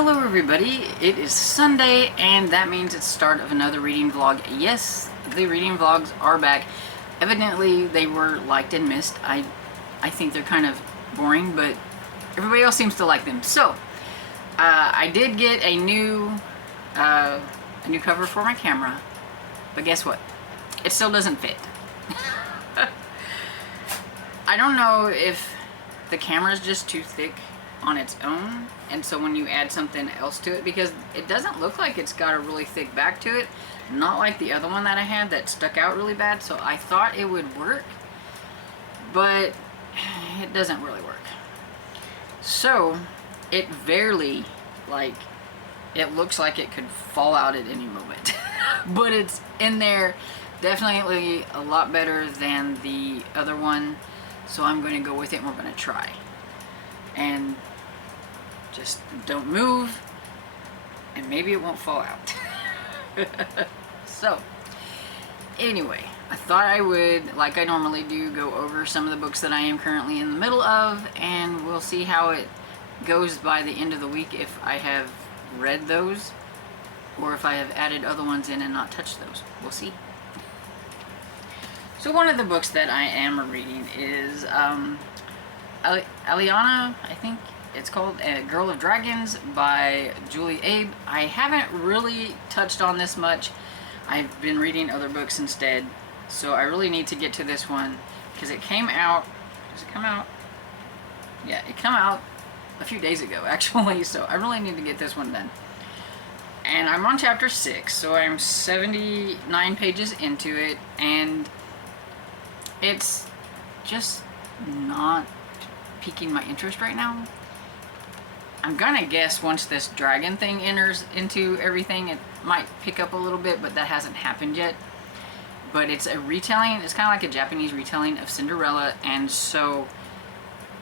Hello everybody, it is Sunday and that means it's the start of another reading vlog. Yes, the reading vlogs are back. Evidently they were liked and missed. I think they're kind of boring, but everybody else seems to like them. So, I did get a new cover for my camera, but guess what? It still doesn't fit. I don't know if the camera is just too thick on its own, and so when you add something else to it, because it doesn't look like it's got a really thick back to it, not like the other one that I had that stuck out really bad, so I thought it would work, but it doesn't really work. So it barely, like, it looks like it could fall out at any moment. But it's in there, definitely a lot better than the other one, so I'm going to go with it and we're going to try. And just don't move, and maybe it won't fall out. So, anyway, I thought I would, like I normally do, go over some of the books that I am currently in the middle of, and we'll see how it goes by the end of the week, if I have read those, or if I have added other ones in and not touched those. We'll see. So one of the books that I am reading is Aliana, I think it's called, Girl of Dragons by Julie Abe. I haven't really touched on this much. I've been reading other books instead, so I really need to get to this one, because it came out, does it come out? Yeah, it came out a few days ago, actually, so I really need to get this one done. And I'm on chapter 6, so I'm 79 pages into it, and it's just not piquing my interest right now. I'm gonna guess once this dragon thing enters into everything, it might pick up a little bit, but that hasn't happened yet. But it's a retelling, it's kind of like a Japanese retelling of Cinderella, and so,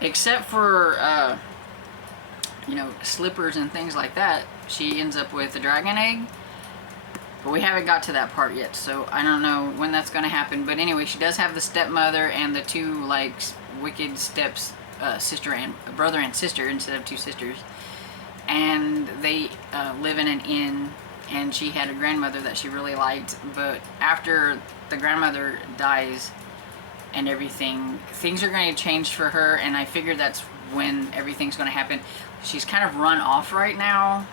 except for, you know, slippers and things like that, she ends up with a dragon egg. But we haven't got to that part yet, so I don't know when that's going to happen. But anyway, she does have the stepmother and the two, like, wicked steps, sister and brother and sister instead of two sisters. And they live in an inn, and she had a grandmother that she really liked. But after the grandmother dies and everything, things are going to change for her, and I figured that's when everything's going to happen. She's kind of run off right now,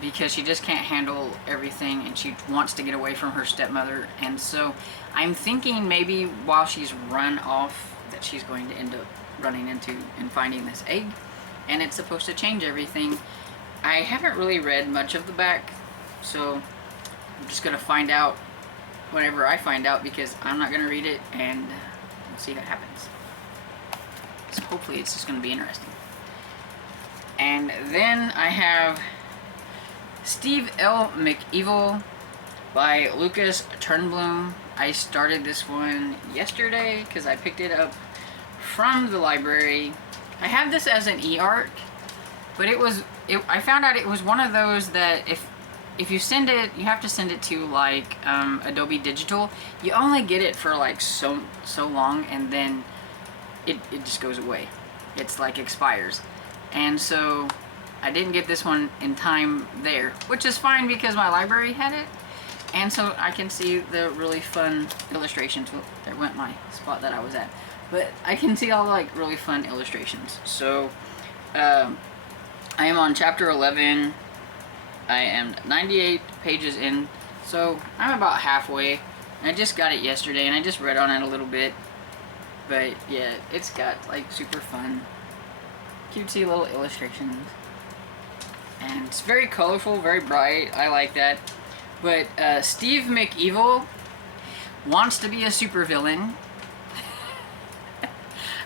because she just can't handle everything, and she wants to get away from her stepmother. And so I'm thinking maybe while she's run off that she's going to end up running into and finding this egg, and it's supposed to change everything. I haven't really read much of the back, so I'm just going to find out whenever I find out, because I'm not going to read it, and we'll see what happens. So hopefully it's just going to be interesting. And then I have Steve L. Mcevil by Lucas Turnblum. I started this one yesterday because I picked it up from the library. I have this as an e-arc, but I found out it was one of those that if you send it, you have to send it to like Adobe Digital. You only get it for like so long, and then it just goes away. It's like expires. And so I didn't get this one in time there, which is fine because my library had it, and so I can see the really fun illustrations. Well, there went my spot that I was at, but I can see all the, like, really fun illustrations. So I am on chapter 11. I am 98 pages in, so I'm about halfway. I just got it yesterday, and I just read on it a little bit, but yeah, it's got like super fun, cutesy little illustrations. And it's very colorful, very bright. I like that. But Steve Mcevil wants to be a supervillain.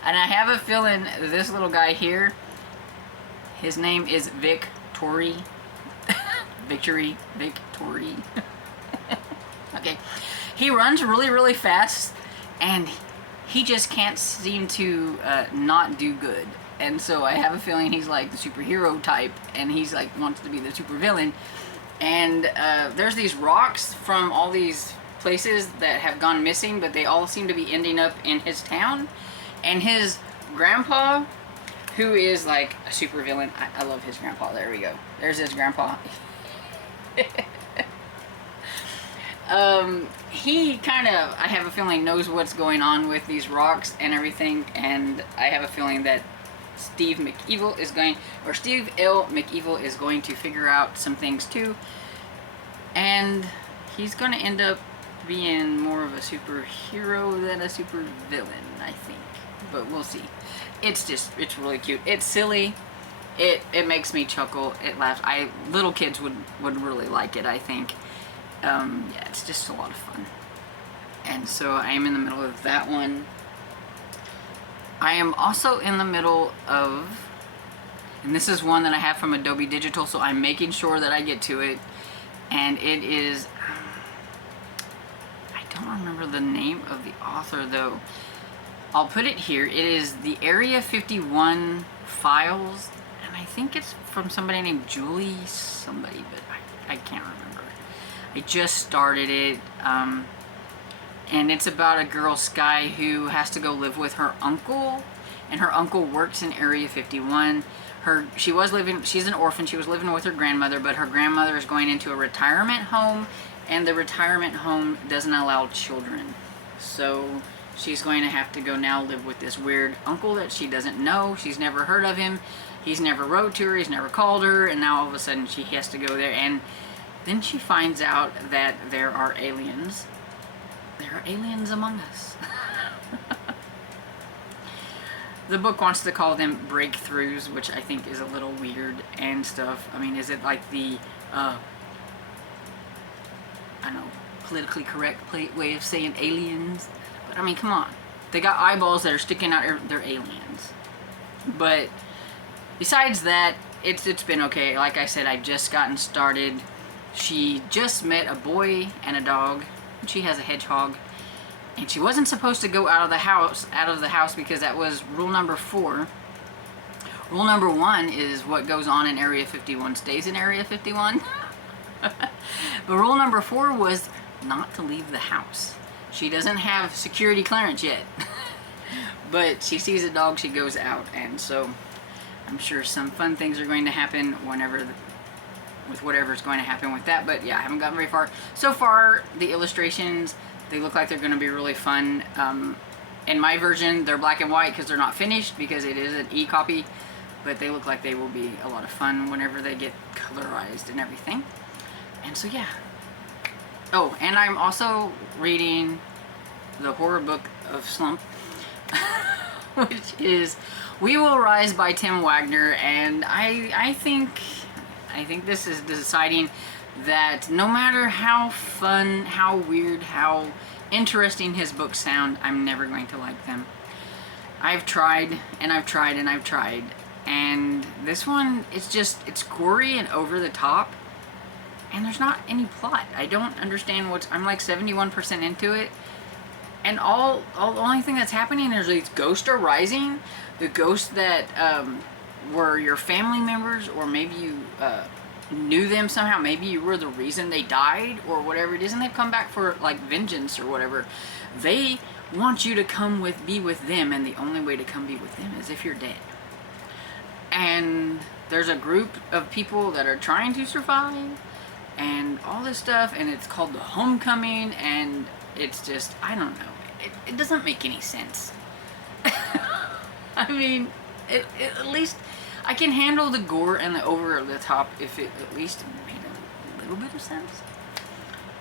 And I have a feeling this little guy here, his name is Victory. Victory. Okay. He runs really, really fast, and he just can't seem to not do good. And so I have a feeling he's like the superhero type, and he's like wants to be the supervillain. And there's these rocks from all these places that have gone missing, but they all seem to be ending up in his town. And his grandpa, who is like a super villain. I love his grandpa. There we go. There's his grandpa. He kind of, I have a feeling, knows what's going on with these rocks and everything, and I have a feeling that Steve L. Mcevil is going to figure out some things too, and he's going to end up being more of a superhero than a super villain, I think, but we'll see. It's really cute. It's silly. It makes me chuckle. It laughs. Little kids would really like it, I think. Yeah, it's just a lot of fun. And so I am in the middle of that one. I am also in the middle of, and this is one that I have from Adobe Digital, so I'm making sure that I get to it. And it is, I don't remember the name of the author though. I'll put it here. It is the Area 51 Files, and I think it's from somebody named Julie somebody, but I can't remember. I just started it, and it's about a girl, Sky, who has to go live with her uncle, and her uncle works in Area 51. She's an orphan. She was living with her grandmother, but her grandmother is going into a retirement home, and the retirement home doesn't allow children. So she's going to have to go now live with this weird uncle that she doesn't know. She's never heard of him. He's never wrote to her. He's never called her, and now all of a sudden she has to go there, and then she finds out that there are aliens. There are aliens among us. The book wants to call them breakthroughs, which I think is a little weird and stuff. I mean, is it like the, I don't know, politically correct way of saying aliens? But I mean, come on. They got eyeballs that are sticking out. They're aliens. But besides that, it's been okay. Like I said, I just gotten started. She just met a boy and a dog. She has a hedgehog, and she wasn't supposed to go out of the house because that was rule number 4. Rule number 1 is what goes on in Area 51 stays in Area 51. But rule number 4 was not to leave the house. She doesn't have security clearance yet. But she sees a dog, she goes out, and so I'm sure some fun things are going to happen with whatever's going to happen with that. But yeah, I haven't gotten very far. So far, the illustrations, they look like they're going to be really fun. In my version, they're black and white because they're not finished, because it is an e-copy. But they look like they will be a lot of fun whenever they get colorized and everything. And so yeah. Oh, and I'm also reading the horror book of Slump, which is We Will Rise by Tim Wagner. And I think this is deciding that no matter how fun, how weird, how interesting his books sound, I'm never going to like them. I've tried, and I've tried, and I've tried. And this one, it's gory and over the top. And there's not any plot. I don't understand I'm like 71% into it. And the only thing that's happening is these ghosts are rising. The ghosts that, were your family members, or maybe you knew them somehow, maybe you were the reason they died, or whatever it is, and they've come back for like vengeance or whatever. They want you to be with them, and the only way to come be with them is if you're dead. And there's a group of people that are trying to survive and all this stuff, and it's called The Homecoming, and it's just, I don't know, it doesn't make any sense. I mean, at least I can handle the gore and the over the top if it at least made a little bit of sense.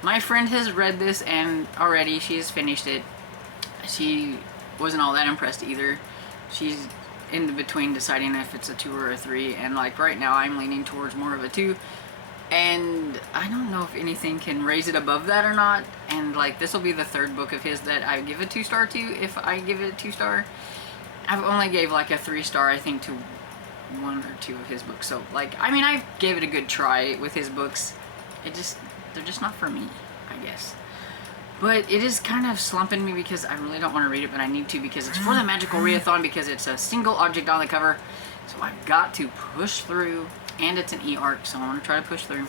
My friend has read this, and already she has finished it. She wasn't all that impressed either. She's in between deciding if it's a 2 or a 3, and like right now I'm leaning towards more of a 2. And I don't know if anything can raise it above that or not. And like, this will be the 3rd book of his that I give a 2-star to, if I give it a 2-star. I've only gave like a 3-star, I think, to 1 or 2 of his books. So like, I mean, I gave it a good try with his books. They're just not for me, I guess. But it is kind of slumping me because I really don't want to read it, but I need to because it's for the Magical Readathon, because it's a single object on the cover. So I've got to push through. And it's an e-arc, so I want to try to push through.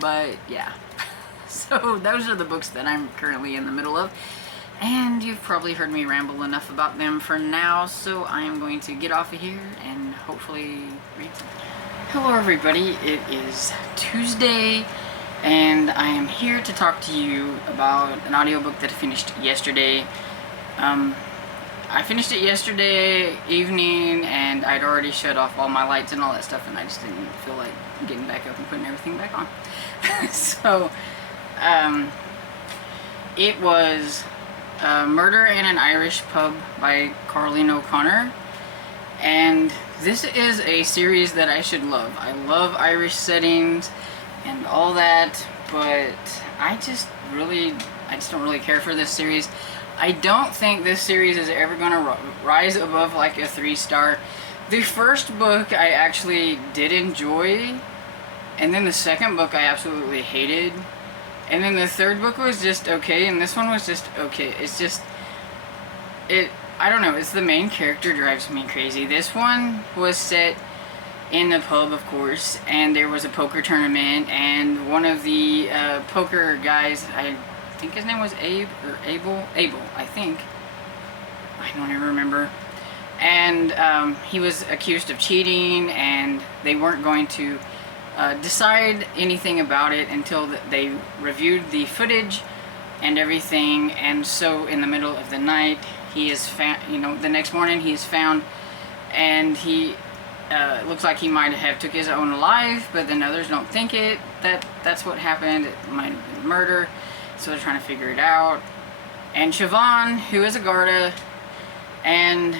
But yeah. So those are the books that I'm currently in the middle of. And you've probably heard me ramble enough about them for now, so I am going to get off of here and hopefully read some. Hello everybody, it is Tuesday, and I am here to talk to you about an audiobook that I finished yesterday. I finished it yesterday evening, and I'd already shut off all my lights and all that stuff, and I just didn't feel like getting back up and putting everything back on. So, it was Murder in an Irish Pub by Carlene O'Connor, and this is a series that I should love. I love Irish settings and all that, but I just don't really care for this series. I don't think this series is ever going to rise above like a 3-star. The first book I actually did enjoy, and then the second book I absolutely hated, and then the third book was just okay, and this one was just okay. It's just, I don't know, it's the main character drives me crazy. This one was set in the pub, of course, and there was a poker tournament, and one of the poker guys, I think his name was Abel, I think. I don't even remember. And he was accused of cheating, and they weren't going to decide anything about it until they reviewed the footage and everything. And so in the middle of the night, he is found, the next morning he is found, and he looks like he might have took his own life, but then others don't think that's what happened. It might have been murder, so they're trying to figure it out. And Siobhan, who is a Garda, and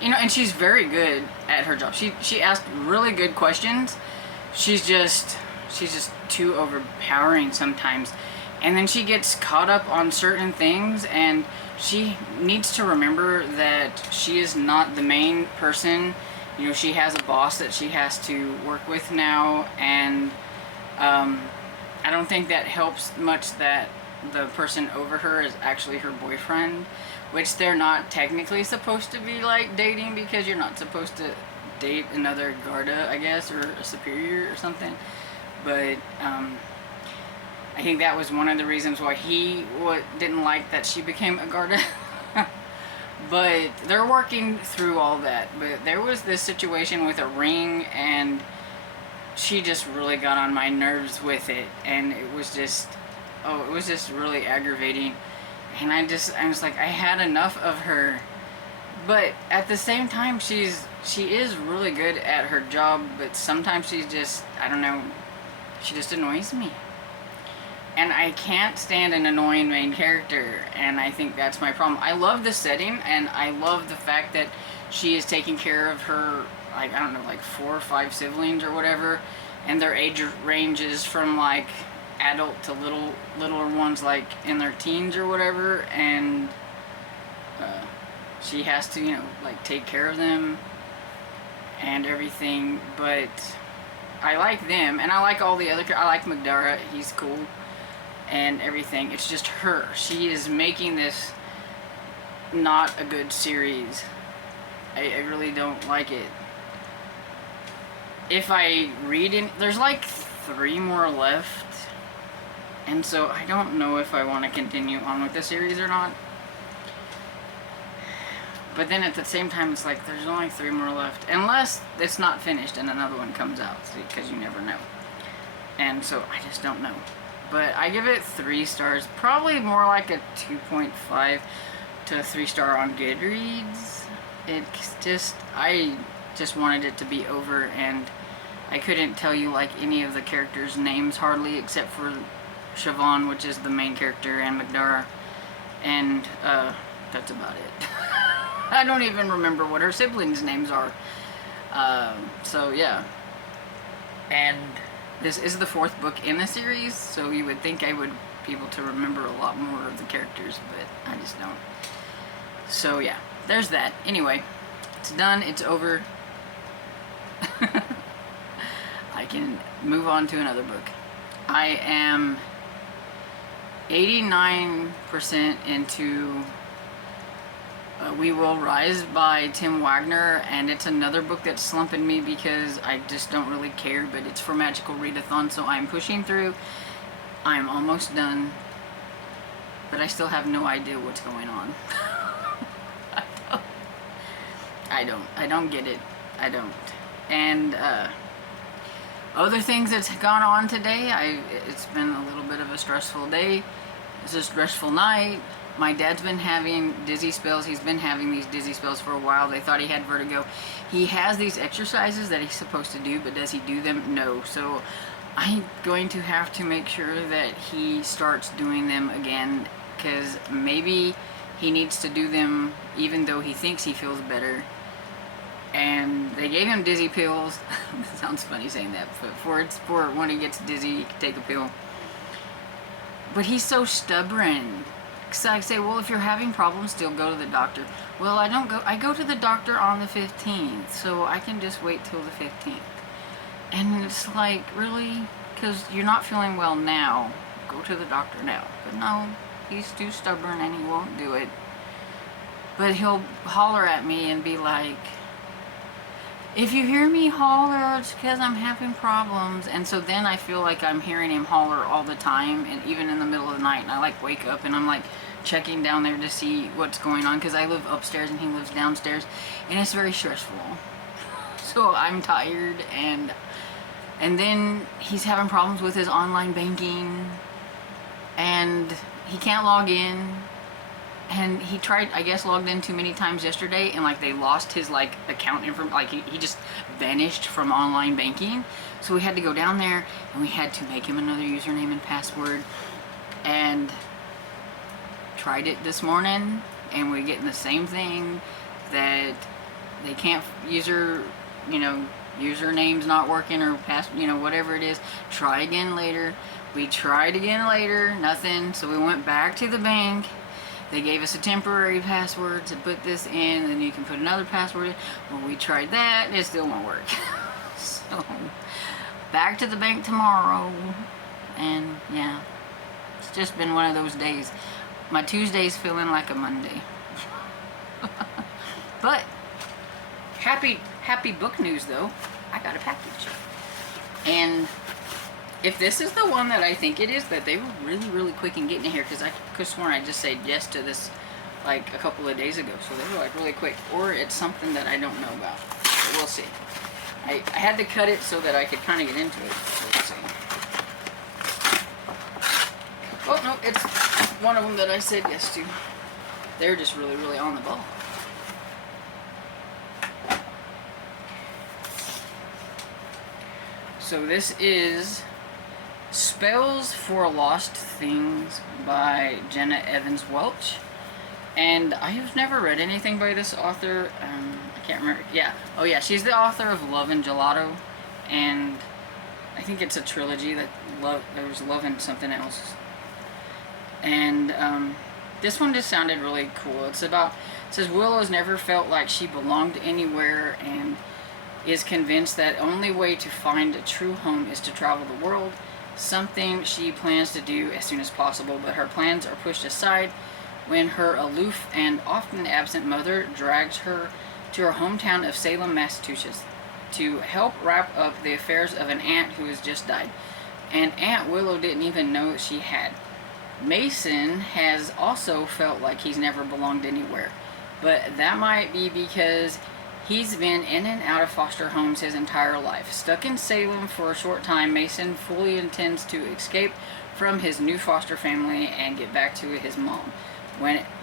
and she's very good at her job. She asked really good questions. She's just too overpowering sometimes, and then she gets caught up on certain things, and she needs to remember that she is not the main person. She has a boss that she has to work with now, and I don't think that helps much that the person over her is actually her boyfriend, which they're not technically supposed to be like dating, because you're not supposed to date another Garda, I guess, or a superior or something. But I think that was one of the reasons why he didn't like that she became a Garda. But they're working through all that. But there was this situation with a ring, and she just really got on my nerves with it, and it was just really aggravating. And I was like, I had enough of her. But at the same time, she is really good at her job, but sometimes she's just, I don't know, she just annoys me. And I can't stand an annoying main character, and I think that's my problem. I love the setting, and I love the fact that she is taking care of her, like, I don't know, like 4 or 5 siblings or whatever, and their age ranges from like adult to littler ones, like in their teens or whatever, and she has to, like, take care of them and everything. But I like them, and I like all the other. I like Magdara, he's cool and everything. It's just her. She is making this not a good series. I really don't like it. If I read in, there's like 3 more left, and so I don't know if I want to continue on with the series or not. But then at the same time, it's like there's only 3 more left, unless it's not finished and another one comes out, because you never know. And so I just don't know. But I give it 3 stars, probably more like a 2.5 to a 3-star on Goodreads. I just wanted it to be over, and I couldn't tell you like any of the characters' names hardly, except for Siobhan, which is the main character, and Magdara, and that's about it. I don't even remember what her siblings' names are. So yeah. And this is the 4th book in the series, so you would think I would be able to remember a lot more of the characters, but I just don't. So yeah, there's that. Anyway, it's done, it's over. I can move on to another book. I am 89% into We Will Rise by Tim Wagner, and it's another book that's slumping me because I just don't really care, but it's for Magical Readathon, so I'm pushing through. I'm almost done. but I still have no idea what's going on. I don't get it. I don't. And other things that's gone on today, it's been a little bit of a stressful day. It's a stressful night. My dad's been having dizzy spells. He's been having these dizzy spells for a while. They thought he had vertigo. He has these exercises that he's supposed to do, but does he do them? No. So I'm going to have to make sure that he starts doing them again, because maybe he needs to do them even though he thinks he feels better. And they gave him dizzy pills. It sounds funny saying that, but for when he gets dizzy, he can take a pill. But he's so stubborn. So I say, well, if you're having problems, still go to the doctor. Well, I don't go. I go to the doctor on the 15th, so I can just wait till the 15th. And it's like, really? Because you're not feeling well now. Go to the doctor now. But no, he's too stubborn and he won't do it. But he'll holler at me and be like, if you hear me holler, it's because I'm having problems. And so then I feel like I'm hearing him holler all the time, and even in the middle of the night, and I like wake up and I'm like checking down there to see what's going on, because I live upstairs and he lives downstairs, and it's very stressful. So I'm tired, and then he's having problems with his online banking, and he can't log in. And he tried, I guess, logged in too many times yesterday, and like they lost his like account information. Like he just vanished from online banking. So we had to go down there and we had to make him another username and password. And tried it this morning, and we're getting the same thing, that they can't username's not working, or whatever it is. Try again later. We tried again later, nothing. So we went back to the bank. They gave us a temporary password to put this in, and you can put another password in. Well, we tried that, and it still won't work. So, back to the bank tomorrow, and yeah, it's just been one of those days. My Tuesday's feeling like a Monday. But, happy book news though. I got a package. And if this is the one that I think it is, that they were really, really quick in getting it here, because I could have sworn I just said yes to this like a couple of days ago, so they were like really quick, or it's something that I don't know about, so we'll see. I had to cut it so that I could kind of get into it, so we'll see. Oh no, it's one of them that I said yes to. They're just really, really on the ball. So this is Spells for Lost Things by Jenna Welch. And I have never read anything by this author. I can't remember. Yeah. Oh yeah, she's the author of Love and Gelato. And I think it's a trilogy that there was Love and something else. And this one just sounded really cool. It says Willow's never felt like she belonged anywhere, and is convinced that only way to find a true home is to travel the world. Something she plans to do as soon as possible, but her plans are pushed aside when her aloof and often absent mother drags her to her hometown of Salem, Massachusetts, to help wrap up the affairs of an aunt who has just died. And Aunt Willow didn't even know she had. Mason has also felt like he's never belonged anywhere, but that might be because he's been in and out of foster homes his entire life. Stuck in Salem for a short time, Mason fully intends to escape from his new foster family and get back to his mom,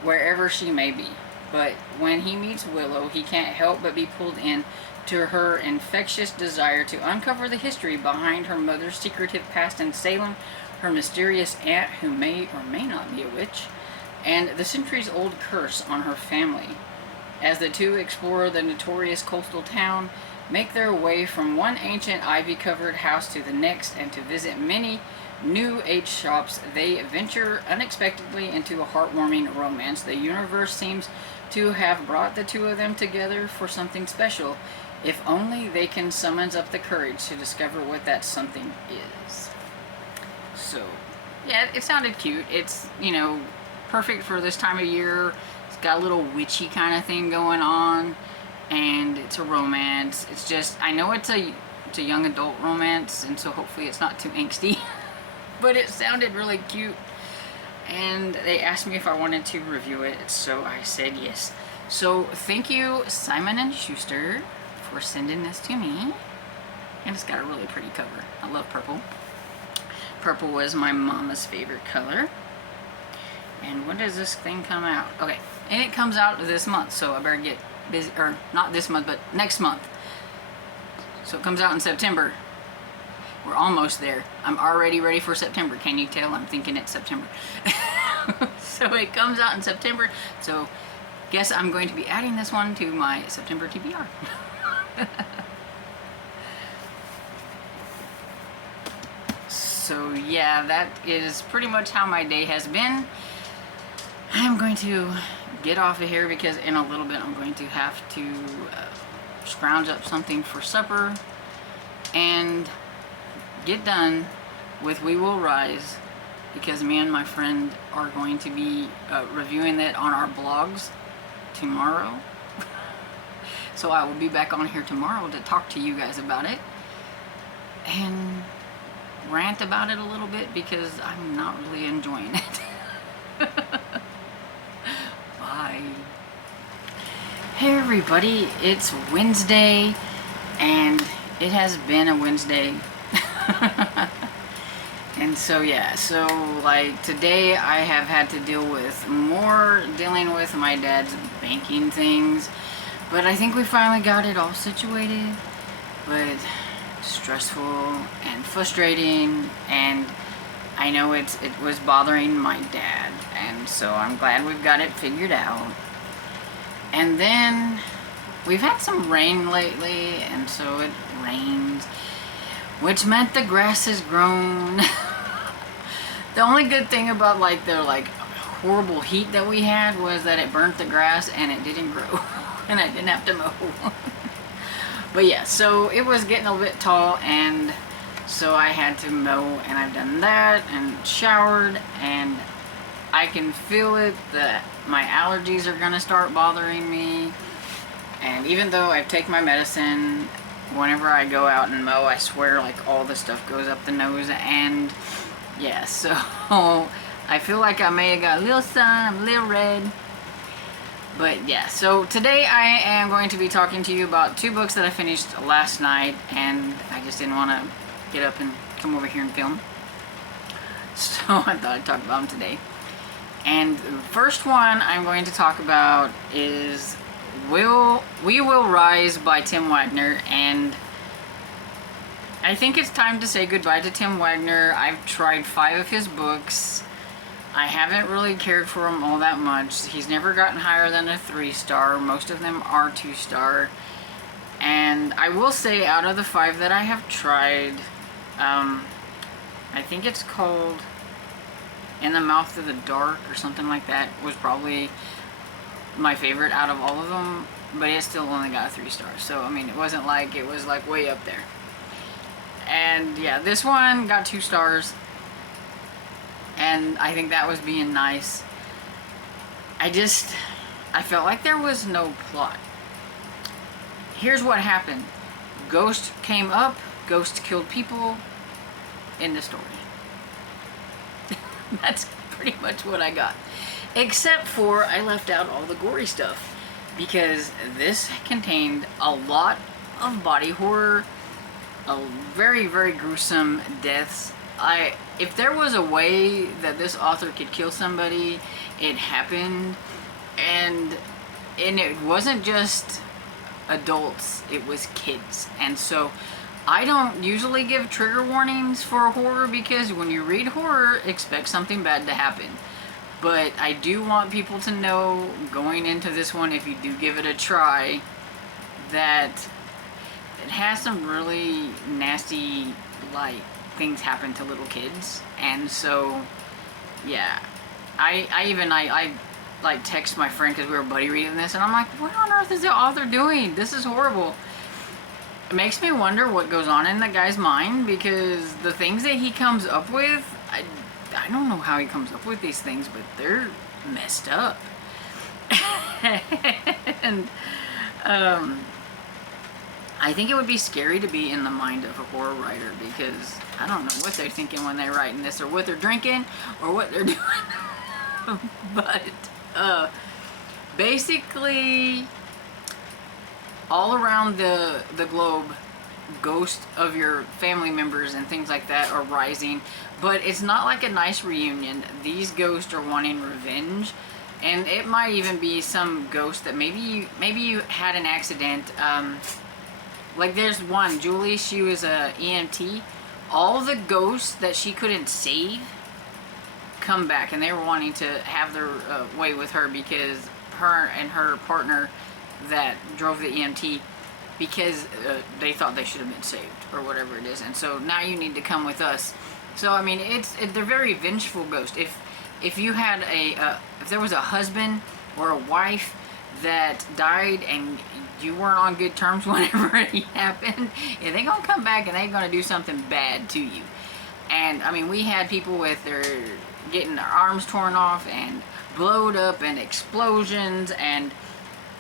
wherever she may be. But when he meets Willow, he can't help but be pulled in to her infectious desire to uncover the history behind her mother's secretive past in Salem, her mysterious aunt who may or may not be a witch, and the centuries-old curse on her family. As the two explore the notorious coastal town, make their way from one ancient ivy-covered house to the next, and to visit many new age shops, they venture unexpectedly into a heartwarming romance. The universe seems to have brought the two of them together for something special, if only they can summon up the courage to discover what that something is. So, yeah, it sounded cute. It's, perfect for this time of year. Got a little witchy kind of thing going on, and it's a romance. It's just, I know it's a young adult romance, and so hopefully it's not too angsty, but it sounded really cute. and they asked me if I wanted to review it, so I said yes. So thank you, Simon & Schuster, for sending this to me. And it's got a really pretty cover. I love purple. Purple was my mama's favorite color. And when does this thing come out? Okay, and it comes out this month, so I better get busy, or not this month, but next month. So it comes out in September. We're almost there. I'm already ready for September. Can you tell? I'm thinking it's September. So it comes out in September. So guess I'm going to be adding this one to my September TBR. So yeah, that is pretty much how my day has been. I'm going to get off of here because in a little bit I'm going to have to scrounge up something for supper and get done with We Will Rise, because me and my friend are going to be reviewing it on our blogs tomorrow. So I will be back on here tomorrow to talk to you guys about it and rant about it a little bit because I'm not really enjoying it. Bye. Hey everybody, it's Wednesday, and it has been a Wednesday. And so yeah, so like today I have had to dealing with my dad's banking things, but I think we finally got it all situated. But stressful and frustrating, and I know it was bothering my dad, and so I'm glad we've got it figured out. And then we've had some rain lately, and so it rains, which meant the grass has grown. The only good thing about like the horrible heat that we had was that it burnt the grass and it didn't grow and I didn't have to mow. But yeah, so it was getting a bit tall, and so I had to mow, and I've done that and showered, and I can feel it that my allergies are gonna start bothering me. And even though I've taken my medicine, whenever I go out and mow, I swear like all the stuff goes up the nose. And yeah, so I feel like I may have got a little sun, I'm a little red. But yeah, so today I am going to be talking to you about 2 books that I finished last night, and I just didn't want to get up and come over here and film. So I thought I'd talk about them today. And the first one I'm going to talk about is We Will Rise by Tim Wagner, and I think it's time to say goodbye to Tim Wagner. I've tried 5 of his books. I haven't really cared for him all that much. He's never gotten higher than a 3-star. Most of them are 2-star. And I will say, out of the 5 that I have tried, I think it's called In the Mouth of the Dark or something like that, was probably my favorite out of all of them, but it still only got a 3-star. So I mean, it wasn't like it was like way up there. And yeah, this one got 2 stars, and I think that was being nice. I felt like there was no plot. Here's what happened. Ghost came up, Ghost killed people, end of story. That's pretty much what I got. Except for I left out all the gory stuff, because this contained a lot of body horror, a very, very gruesome deaths. If there was a way that this author could kill somebody, it happened, and it wasn't just adults, it was kids. And so I don't usually give trigger warnings for horror, because when you read horror, expect something bad to happen. But I do want people to know, going into this one, if you do give it a try, that it has some really nasty, like, things happen to little kids. And so, yeah, I like text my friend, because we were buddy reading this, and I'm like, what on earth is the author doing? This is horrible. It makes me wonder what goes on in the guy's mind, because the things that he comes up with, I don't know how he comes up with these things, but they're messed up. And I think it would be scary to be in the mind of a horror writer, because I don't know what they're thinking when they're writing this, or what they're drinking, or what they're doing. But basically, all around the globe, ghosts of your family members and things like that are rising. But it's not like a nice reunion. These ghosts are wanting revenge. And it might even be some ghost that maybe you had an accident. Like there's one, Julie, she was a EMT. All the ghosts that she couldn't save come back, and they were wanting to have their way with her, because her and her partner that drove the EMT, because they thought they should have been saved or whatever it is. And so now you need to come with us. So I mean, they're very vengeful ghosts. If you had if there was a husband or a wife that died and you weren't on good terms whenever it happened, yeah, they're gonna come back and they're gonna do something bad to you. And I mean, we had people with getting their arms torn off and blowed up and explosions and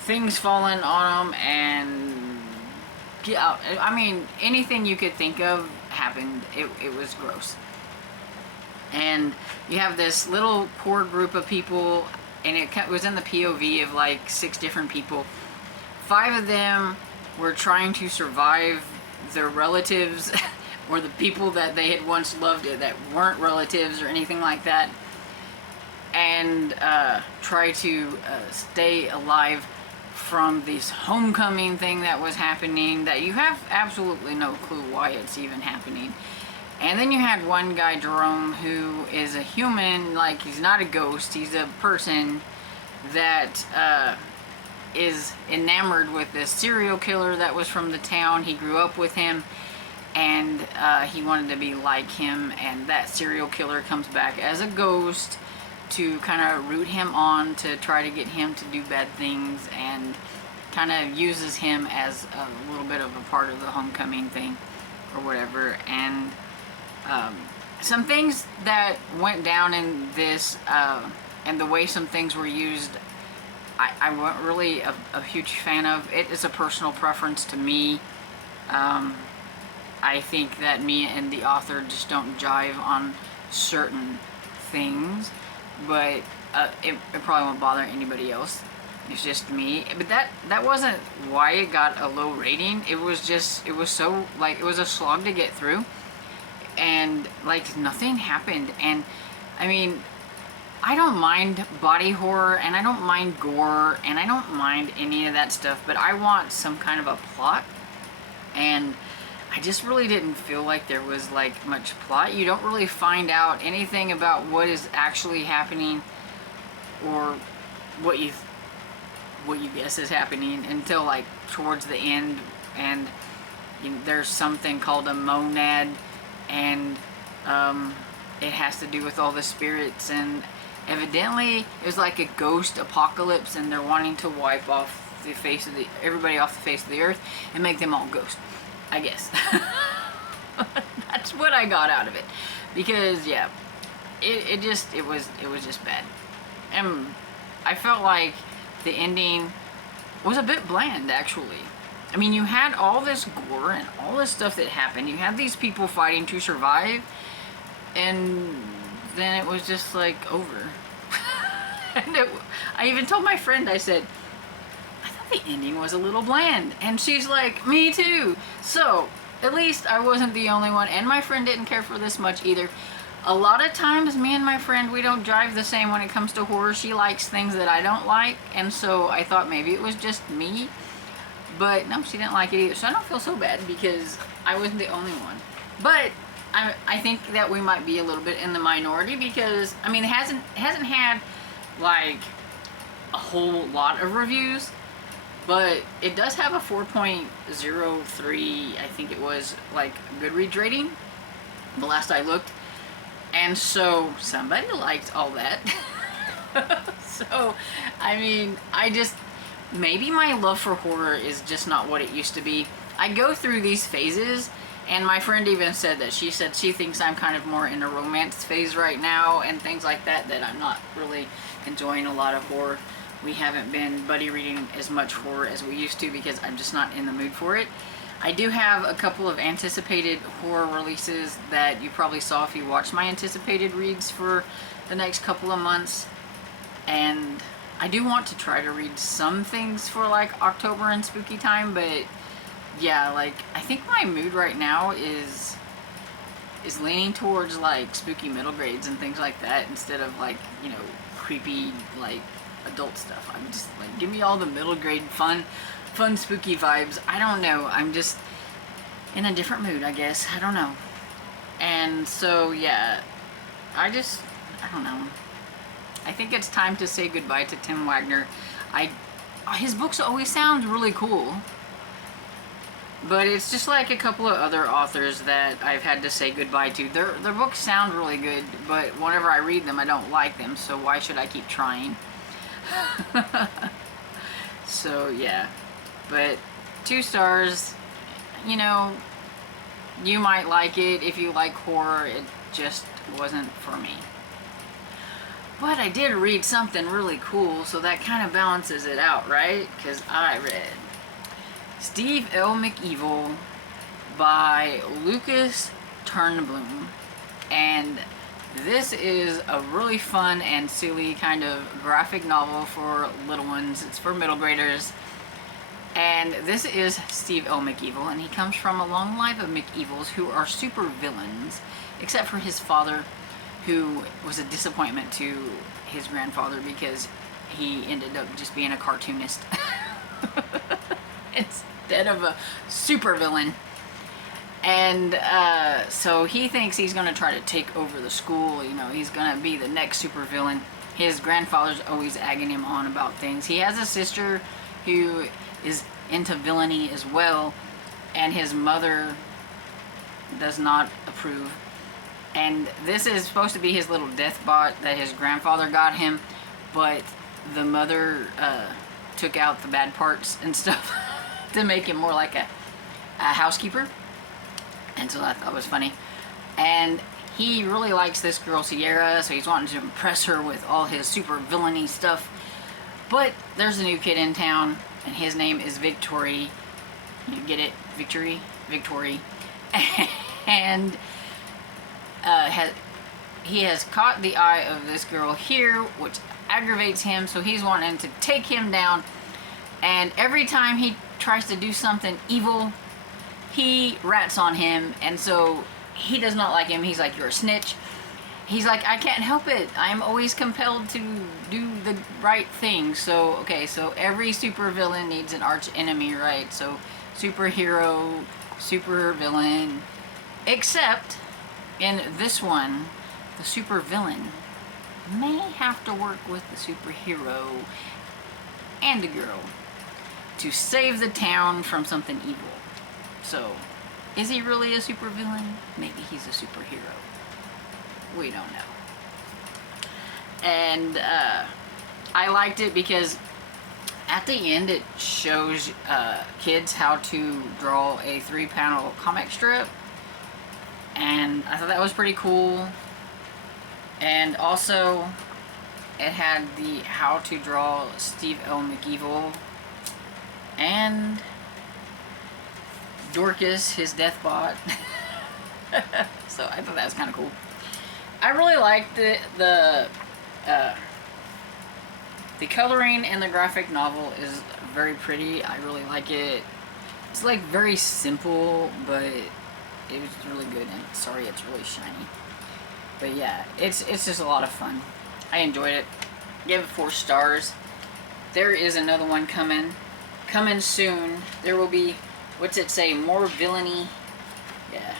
things falling on them, and yeah, I mean, anything you could think of happened. It was gross. And you have this little poor group of people, and it was in the POV of like 6 different people. 5 of them were trying to survive their relatives or the people that they had once loved that weren't relatives or anything like that, and try to stay alive from this homecoming thing that was happening, that you have absolutely no clue why it's even happening. And then you had one guy, Jerome, who is a human, like he's not a ghost, he's a person that is enamored with this serial killer that was from the town. He grew up with him, and he wanted to be like him, and that serial killer comes back as a ghost to kind of root him on to try to get him to do bad things, and kind of uses him as a little bit of a part of the homecoming thing or whatever. And some things that went down in this, and the way some things were used, I wasn't really a huge fan of. It is a personal preference to me. I think that me and the author just don't jive on certain things, but it probably won't bother anybody else. It's just me. But that wasn't why it got a low rating. It was so, like, it was a slog to get through, and like nothing happened. And I mean, I don't mind body horror, and I don't mind gore, and I don't mind any of that stuff, but I want some kind of a plot. And I just really didn't feel like there was like much plot. You don't really find out anything about what is actually happening, or what you guess is happening, until like towards the end. And there's something called a monad, and it has to do with all the spirits, and evidently it was like a ghost apocalypse, and they're wanting to wipe off everybody off the face of the earth and make them all ghosts, I guess. That's what I got out of it, because yeah, it was just bad. And I felt like the ending was a bit bland, actually. I mean, you had all this gore and all this stuff that happened. You had these people fighting to survive, and then it was just like over. And I even told my friend, I said, I thought the ending was a little bland. And she's like, me too. So at least I wasn't the only one, and my friend didn't care for this much either. A lot of times, me and my friend, we don't jive the same when it comes to horror. She likes things that I don't like, and so I thought maybe it was just me. But no, she didn't like it either. So I don't feel so bad, because I wasn't the only one. But I think that we might be a little bit in the minority, because I mean, it hasn't had like a whole lot of reviews, but it does have a 4.03, I think it was, like, Goodreads rating the last I looked. And so somebody liked all that. So I mean, maybe my love for horror is just not what it used to be. I go through these phases, and my friend even said that she thinks I'm kind of more in a romance phase right now and things like that, that I'm not really enjoying a lot of horror. We haven't been buddy reading as much horror as we used to, because I'm just not in the mood for it. I do have a couple of anticipated horror releases that you probably saw if you watched my anticipated reads for the next couple of months. And I do want to try to read some things for like October and spooky time, but yeah, like I think my mood right now is leaning towards like spooky middle grades and things like that instead of like, you know, creepy like adult stuff. I'm just like, give me all the middle grade fun spooky vibes. I don't know, I'm just in a different mood, I guess. I don't know. And so yeah, I don't know. I think it's time to say goodbye to Tim Wagner. His books always sound really cool, but it's just like a couple of other authors that I've had to say goodbye to. Their books sound really good, but whenever I read them, I don't like them, so why should I keep trying? So yeah, but 2 stars. You know, you might like it if you like horror. It just wasn't for me. But I did read something really cool, so that kind of balances it out, right? Because I read Steve L. Mcevil by Lucas Turnblum. And this is a really fun and silly kind of graphic novel for little ones. It's for middle graders. And this is Steve L. Mcevil, and he comes from a long line of Mcevils who are super villains, except for his father, who was a disappointment to his grandfather because he ended up just being a cartoonist instead of a super villain. And so he thinks he's going to try to take over the school. You know, he's going to be the next super villain. His grandfather's always egging him on about things. He has a sister who is into villainy as well, and his mother does not approve. And this is supposed to be his little death bot that his grandfather got him, but the mother took out the bad parts and stuff to make him more like a housekeeper. And so I thought it was funny. And he really likes this girl Sierra, so he's wanting to impress her with all his super villainy stuff. But there's a new kid in town, and his name is Victory. You get it? Victory? Victory. And he has caught the eye of this girl here, which aggravates him, so he's wanting to take him down. And every time he tries to do something evil, he rats on him, and so he does not like him. He's like, you're a snitch. He's like, I can't help it. I'm always compelled to do the right thing. So, okay, so every super villain needs an arch enemy, right? So, superhero, super villain, except in this one, the super villain may have to work with the superhero and the girl to save the town from something evil. So, is he really a super villain? Maybe he's a superhero. We don't know. And I liked it because at the end it shows kids how to draw a 3-panel comic strip, and I thought that was pretty cool. And also it had the how to draw Steve L. Mcevil and Dorcas, his death bot. So I thought that was kind of cool. I really liked the coloring in the graphic novel is very pretty. I really like it. It's like very simple, but it was really good. And sorry, it's really shiny. But yeah, it's just a lot of fun. I enjoyed it. Give it 4 stars. There is another one coming soon. There will be, what's it say? More villainy. Yeah.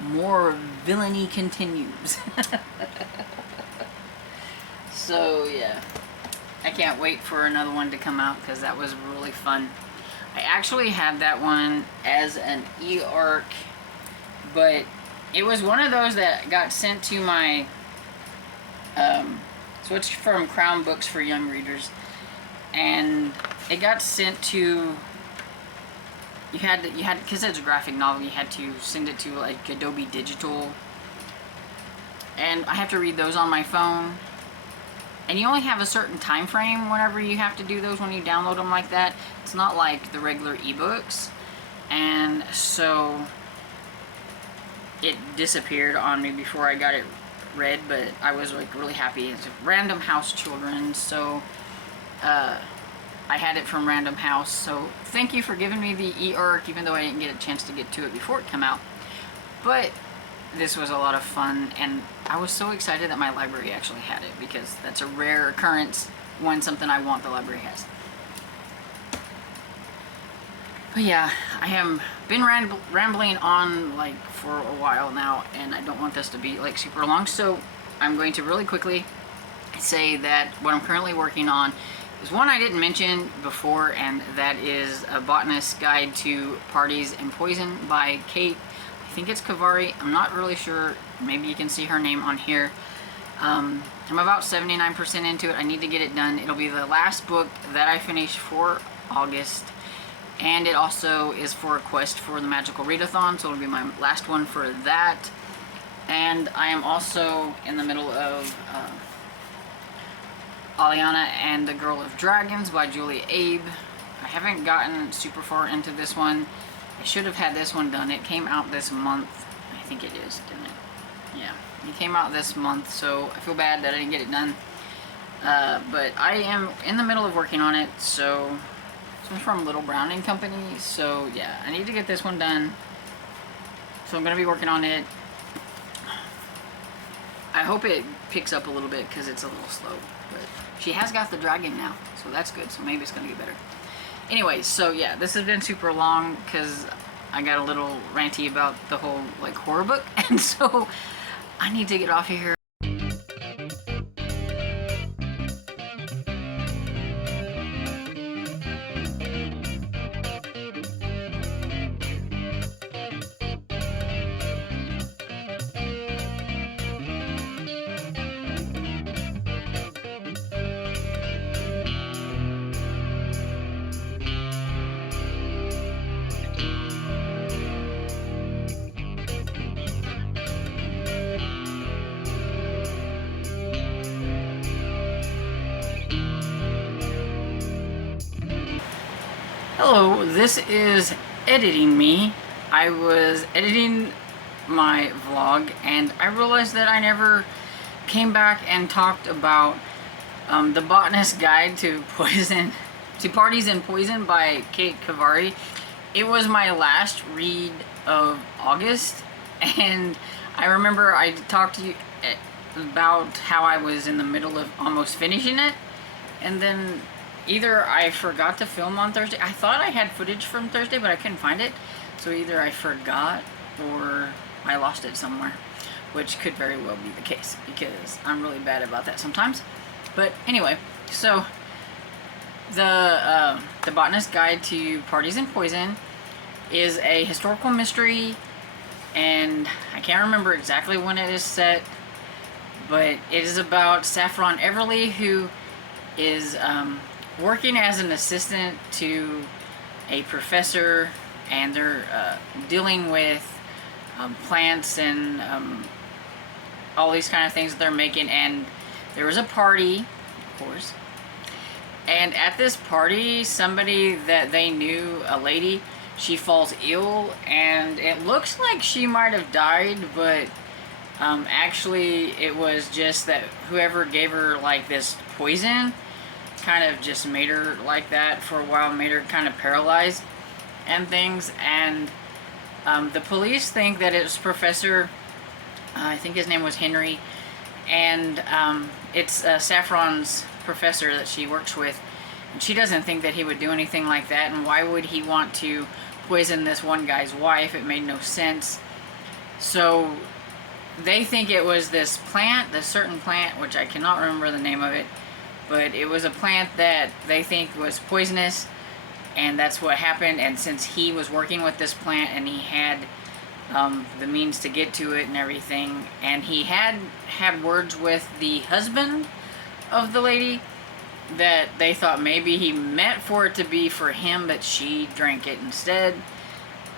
More villainy continues. So yeah, I can't wait for another one to come out because that was really fun. I actually had that one as an e-arc, but it was one of those that got sent to my so it's from Crown Books for Young Readers, and it got sent to, you had because it's a graphic novel, you had to send it to like Adobe Digital, and I have to read those on my phone, and you only have a certain time frame whenever you have to do those when you download them like that. It's not like the regular ebooks, and so it disappeared on me before I got it read, but I was like really happy. It's Random House Children, so I had it from Random House, so thank you for giving me the e-arc, even though I didn't get a chance to get to it before it came out. But this was a lot of fun, and I was so excited that my library actually had it, because that's a rare occurrence when something I want the library has. But yeah, I have been rambling on like for a while now, and I don't want this to be like super long, so I'm going to really quickly say that what I'm currently working on is one I didn't mention before, and that is a Botanist Guide to Parties and Poison by Kate. I think it's Kavari. I'm not really sure. Maybe you can see her name on here. I'm about 79% into it. I need to get it done. It'll be the last book that I finish for August, and it also is for a quest for the Magical Readathon, so it'll be my last one for that. And I am also in the middle of Aliana and the Girl of Dragons by Julie Abe. I haven't gotten super far into this one. I should have had this one done. It came out this month. I think it is, didn't it? Yeah, it came out this month, so I feel bad that I didn't get it done. But I am in the middle of working on it, so this one's from Little Browning Company, so yeah, I need to get this one done. So I'm going to be working on it. I hope it picks up a little bit, because it's a little slow, but she has got the dragon now, so that's good, so maybe it's going to get better. Anyway, so yeah, this has been super long, because I got a little ranty about the whole, like, horror book, and so I need to get off of here. Hello, this is editing me. I was editing my vlog, and I realized that I never came back and talked about The Botanist Guide to Parties and Poison by Kate Kavari. It was my last read of August, and I remember I talked to you about how I was in the middle of almost finishing it, and then either I forgot to film on Thursday. I thought I had footage from Thursday, but I couldn't find it. So either I forgot or I lost it somewhere, which could very well be the case, because I'm really bad about that sometimes. But anyway, so the Botanist Guide to Parties and Poison is a historical mystery, and I can't remember exactly when it is set, but it is about Saffron Everly, who is working as an assistant to a professor, and they're dealing with plants and all these kind of things that they're making. And there was a party, of course, and at this party, somebody that they knew, a lady, she falls ill, and it looks like she might have died, but actually it was just that whoever gave her like this poison kind of just made her like that for a while, made her kind of paralyzed and things. And the police think that it was Professor, I think his name was Henry, and it's Saffron's professor that she works with, and she doesn't think that he would do anything like that, and why would he want to poison this one guy's wife? It made no sense. So they think it was this plant, this certain plant, which I cannot remember the name of it, but it was a plant that they think was poisonous, and that's what happened. And since he was working with this plant, and he had the means to get to it and everything, and he had words with the husband of the lady, that they thought maybe he meant for it to be for him, but she drank it instead.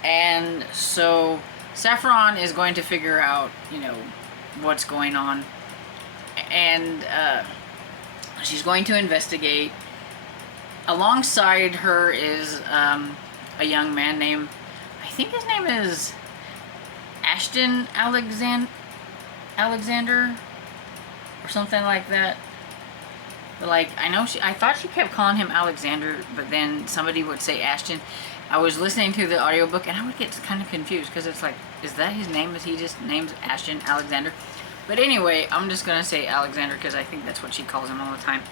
And so Saffron is going to figure out, you know, what's going on, and she's going to investigate. Alongside her is a young man named, I think his name is Ashton Alexander or something like that. But like, I thought she kept calling him Alexander, but then somebody would say Ashton. I was listening to the audiobook and I would get kind of confused because it's like, is that his name? Is he just named Ashton Alexander? But anyway, I'm just going to say Alexander because I think that's what she calls him all the time.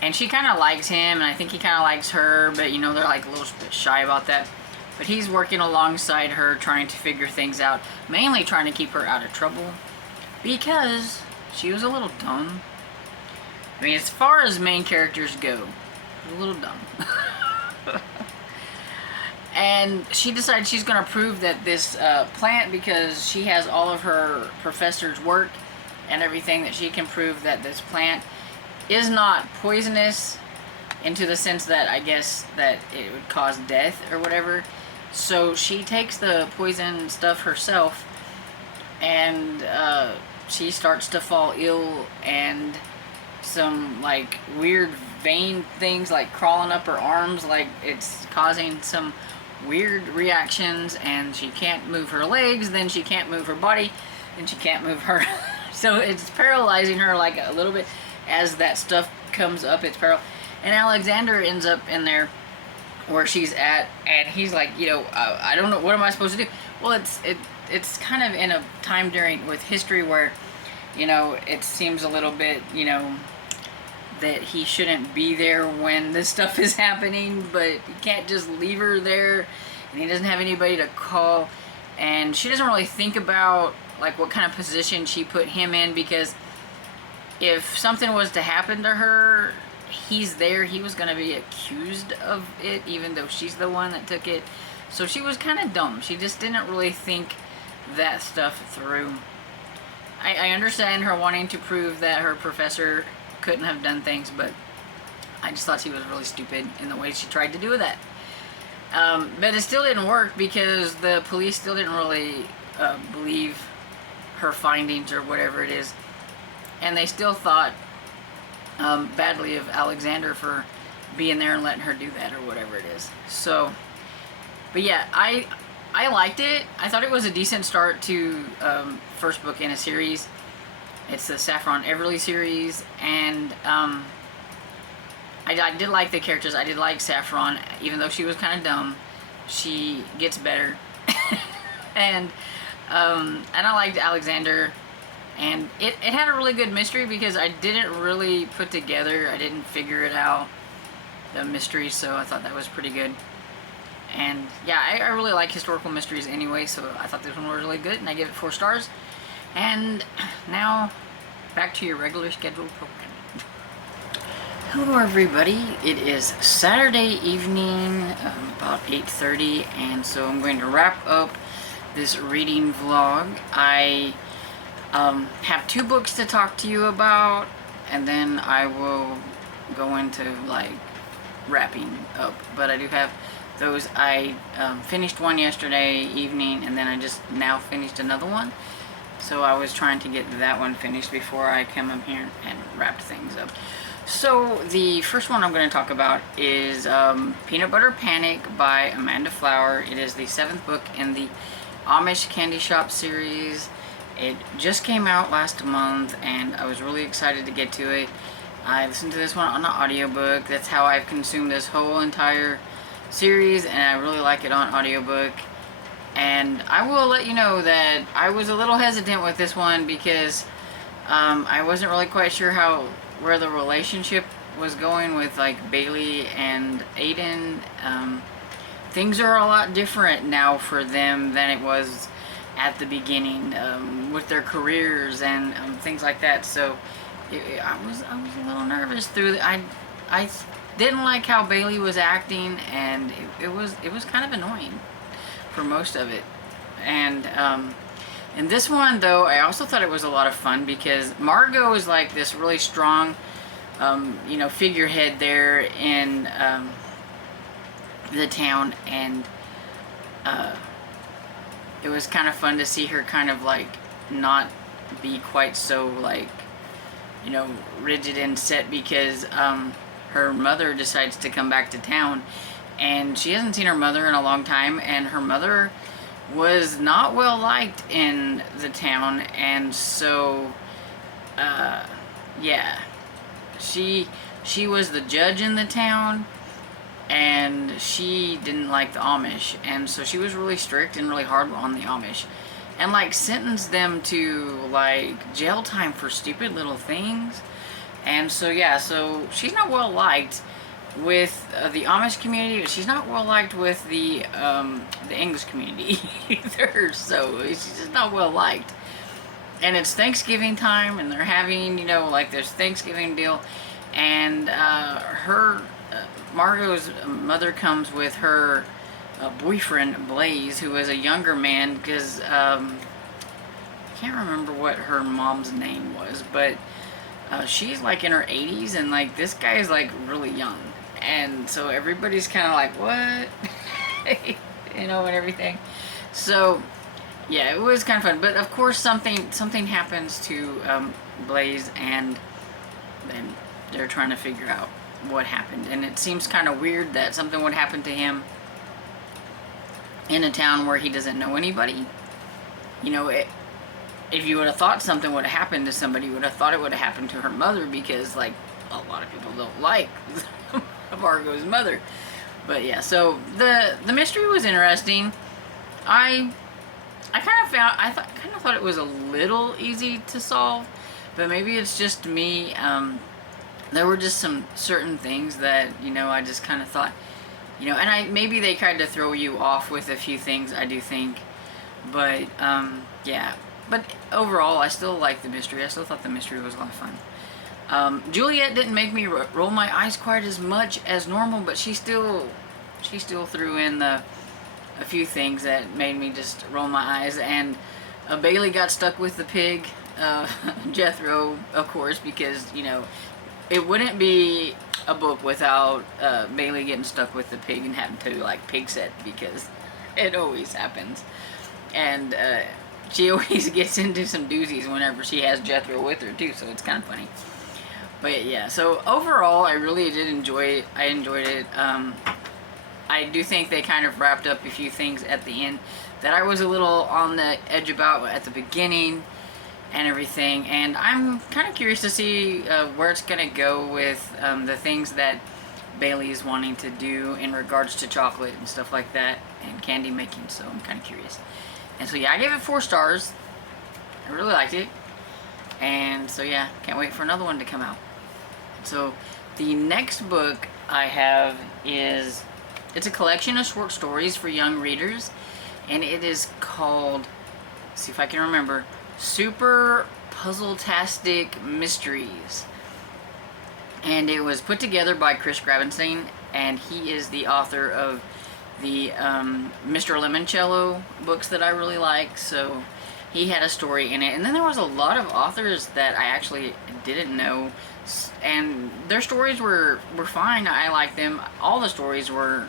And she kind of likes him, and I think he kind of likes her, but you know, they're like a little bit shy about that. But he's working alongside her, trying to figure things out, mainly trying to keep her out of trouble because she was a little dumb. I mean, as far as main characters go, a little dumb. And she decides she's going to prove that this plant, because she has all of her professor's work and everything, that she can prove that this plant is not poisonous, into the sense that I guess that it would cause death or whatever. So she takes the poison stuff herself, and she starts to fall ill, and some like weird vein things like crawling up her arms, like it's causing some weird reactions, and she can't move her legs, then she can't move her body, and she can't move her so it's paralyzing her like a little bit as that stuff comes up. It's paralyzed, and Alexander ends up in there where she's at, and he's like, you know, I don't know, what am I supposed to do? Well, it's kind of in a time during with history where, you know, it seems a little bit, you know, that he shouldn't be there when this stuff is happening, but you can't just leave her there, and he doesn't have anybody to call, and she doesn't really think about like what kind of position she put him in, because if something was to happen to her, he's there, he was going to be accused of it, even though she's the one that took it. So she was kind of dumb. She just didn't really think that stuff through. I understand her wanting to prove that her professor couldn't have done things, but I just thought she was really stupid in the way she tried to do that. But it still didn't work, because the police still didn't really believe her findings or whatever it is, and they still thought badly of Alexander for being there and letting her do that or whatever it is. So, but yeah, I liked it. I thought it was a decent start to first book in a series. It's the Saffron Everly series, and I did like the characters. I did like Saffron, even though she was kind of dumb. She gets better, and I liked Alexander, and it had a really good mystery, because I didn't really put together, I didn't figure it out, the mystery, so I thought that was pretty good. And yeah, I really like historical mysteries anyway, so I thought this one was really good, and I gave it 4 stars. And now, back to your regular scheduled programming. Hello everybody, it is Saturday evening, about 8:30, and so I'm going to wrap up this reading vlog. I have 2 books to talk to you about, and then I will go into like wrapping up. But I do have those. I finished one yesterday evening, and then I just now finished another one. So I was trying to get that one finished before I come up here and wrapped things up. So the first one I'm going to talk about is Peanut Butter Panic by Amanda Flower. It is the 7th book in the Amish Candy Shop series. It just came out last month, and I was really excited to get to it. I listened to this one on an audiobook. That's how I've consumed this whole entire series, and I really like it on audiobook. And I will let you know that I was a little hesitant with this one, because I wasn't really quite sure where the relationship was going with like Bailey and Aiden. Things are a lot different now for them than it was at the beginning, with their careers and things like that. So I was a little nervous through the, I didn't like how Bailey was acting, and it was kind of annoying for most of it. And in this one though, I also thought it was a lot of fun, because Margot is like this really strong you know, figurehead there in the town, and it was kind of fun to see her kind of like not be quite so like, you know, rigid and set, because her mother decides to come back to town, and she hasn't seen her mother in a long time, and her mother was not well liked in the town, and so yeah, she was the judge in the town, and she didn't like the Amish, and so she was really strict and really hard on the Amish, and like sentenced them to like jail time for stupid little things. And so yeah, so she's not well liked with the Amish community, but she's not well liked with the English community either. So she's just not well liked. And it's Thanksgiving time, and they're having, you know, like this Thanksgiving deal, and Margot's mother comes with her boyfriend Blaze, who is a younger man, because I can't remember what her mom's name was, but she's like in her 80s, and like this guy is like really young, and so everybody's kind of like, what? You know, and everything. So yeah, it was kind of fun, but of course something happens to Blaze, and then they're trying to figure out what happened, and it seems kind of weird that something would happen to him in a town where he doesn't know anybody. You know, if you would have thought something would have happened to somebody, you would have thought it would have happened to her mother, because like a lot of people don't like Margot's mother. But yeah, so the mystery was interesting. I kind of thought it was a little easy to solve, but maybe it's just me. There were just some certain things that, you know, I just kind of thought, you know, and maybe they tried to throw you off with a few things, I do think, but yeah. But overall, I still liked the mystery. I still thought the mystery was a lot of fun. Juliet didn't make me roll my eyes quite as much as normal, but she still threw in a few things that made me just roll my eyes. And Bailey got stuck with the pig, Jethro, of course, because, you know, it wouldn't be a book without Bailey getting stuck with the pig and having to like pig set, because it always happens. And she always gets into some doozies whenever she has Jethro with her too, so it's kind of funny. But yeah, so overall, I really did enjoy it. I enjoyed it. I do think they kind of wrapped up a few things at the end that I was a little on the edge about at the beginning and everything, and I'm kind of curious to see where it's going to go with the things that Bailey is wanting to do in regards to chocolate and stuff like that, and candy making, so I'm kind of curious. And so yeah, I gave it 4 stars. I really liked it. And so yeah, can't wait for another one to come out. So the next book I have it's a collection of short stories for young readers, and it is called, let's see if I can remember, Super Puzzle-tastic Mysteries. And it was put together by Chris Gravenstein, and he is the author of the Mr. Limoncello books that I really like, so he had a story in it. And then there was a lot of authors that I actually didn't know, and their stories were fine. I liked them. All the stories were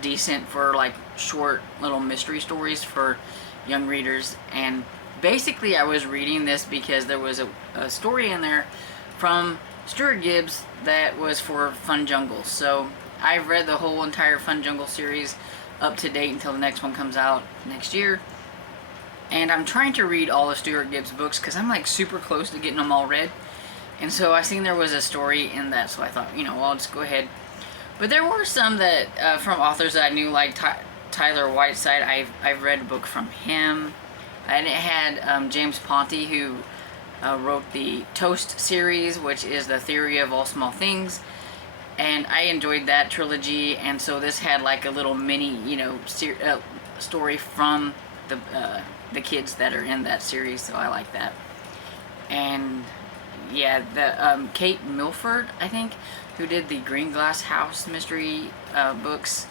decent for like short little mystery stories for young readers. And basically I was reading this because there was a story in there from Stuart Gibbs that was for Fun Jungle. So I've read the whole entire Fun Jungle series up to date until the next one comes out next year. And I'm trying to read all of Stuart Gibbs' books because I'm like super close to getting them all read. And so I seen there was a story in that, so I thought, you know, well, I'll just go ahead. But there were some that from authors that I knew, like Tyler Whiteside. I've read a book from him. And it had James Ponti, who wrote the Toast series, which is the theory of all small things. And I enjoyed that trilogy, and so this had like a little mini, you know, story from the kids that are in that series, so I like that. And yeah, the Kate Milford, I think, who did the Green Glass House mystery books.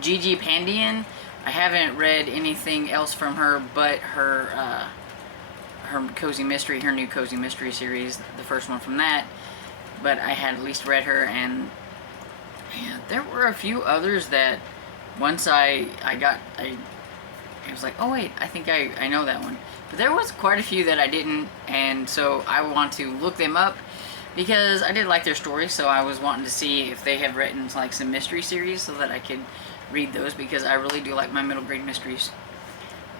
Gigi Pandian, I haven't read anything else from her but her cozy mystery, her new cozy mystery series, the first one from that. But I had at least read her, and yeah, there were a few others that once I was like, oh wait, I think I know that one. But there was quite a few that I didn't, and so I want to look them up. because I did like their story, so I was wanting to see if they have written like some mystery series so that I could read those, because I really do like my middle grade mysteries.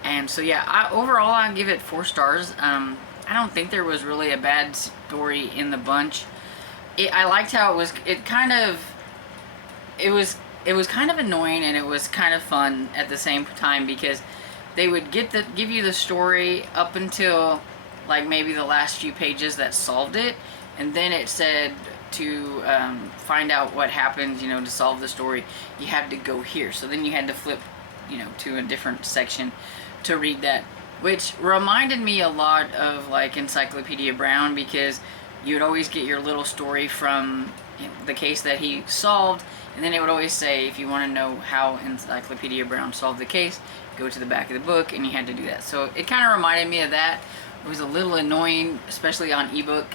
And so yeah, overall I give it 4 stars. I don't think there was really a bad story in the bunch. I liked how it was kind of annoying, and it was kind of fun at the same time, because they would give you the story up until like maybe the last few pages that solved it, and then it said to find out what happens, to solve the story, you had to go here. So then you had to flip, to a different section to read that, which reminded me a lot of like Encyclopedia Brown, because you would always get your little story from the case that he solved, and then it would always say, if you want to know how Encyclopedia Brown solved the case, go to the back of the book, and you had to do that. So it kind of reminded me of that. It was a little annoying, especially on ebook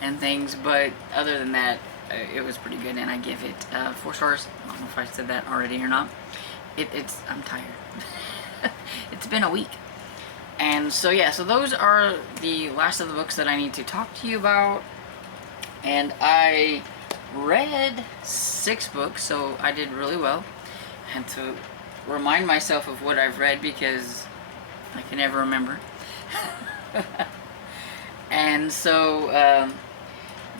and things, but other than that, it was pretty good, and I give it 4 stars. I don't know if I said that already or not. I'm tired. It's been a week. And so yeah, so those are the last of the books that I need to talk to you about. And I read 6 books, so I did really well. I had to remind myself of what I've read, because I can never remember. And so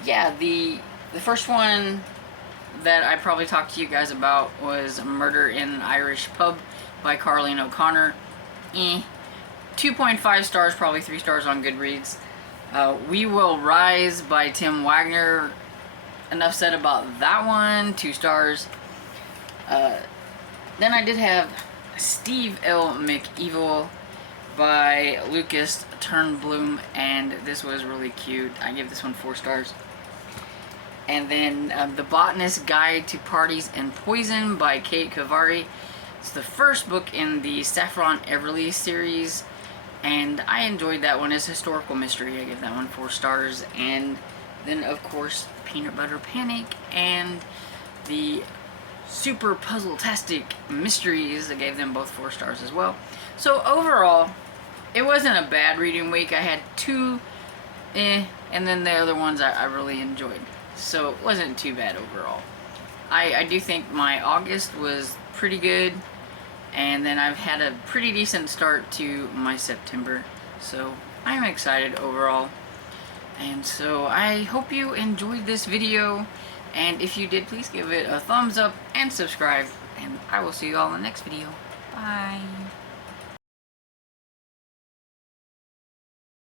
yeah, the first one that I probably talked to you guys about was Murder in an Irish Pub by Carlene O'Connor. 2.5 stars, probably 3 stars on Goodreads. We Will Rise by Tim Wagner. Enough said about that one. 2 stars. Then I did have Steve L. Mcevil by Lucas Turnblum, and this was really cute. I give this one 4 stars. And then The Botanist Guide to Parties and Poison by Kate Kavari. It's the first book in the Saffron Everly series, and I enjoyed that one. As historical mystery, I give that one 4 stars. And then of course Peanut Butter Panic and the Super Puzzle-tastic Mysteries, I gave them both 4 stars as well. So overall, it wasn't a bad reading week. I had 2 and then the other ones I really enjoyed. So it wasn't too bad overall. I do think my August was pretty good, and then I've had a pretty decent start to my September. So I'm excited overall. And so I hope you enjoyed this video, and if you did, please give it a thumbs up and subscribe, and I will see you all in the next video. Bye.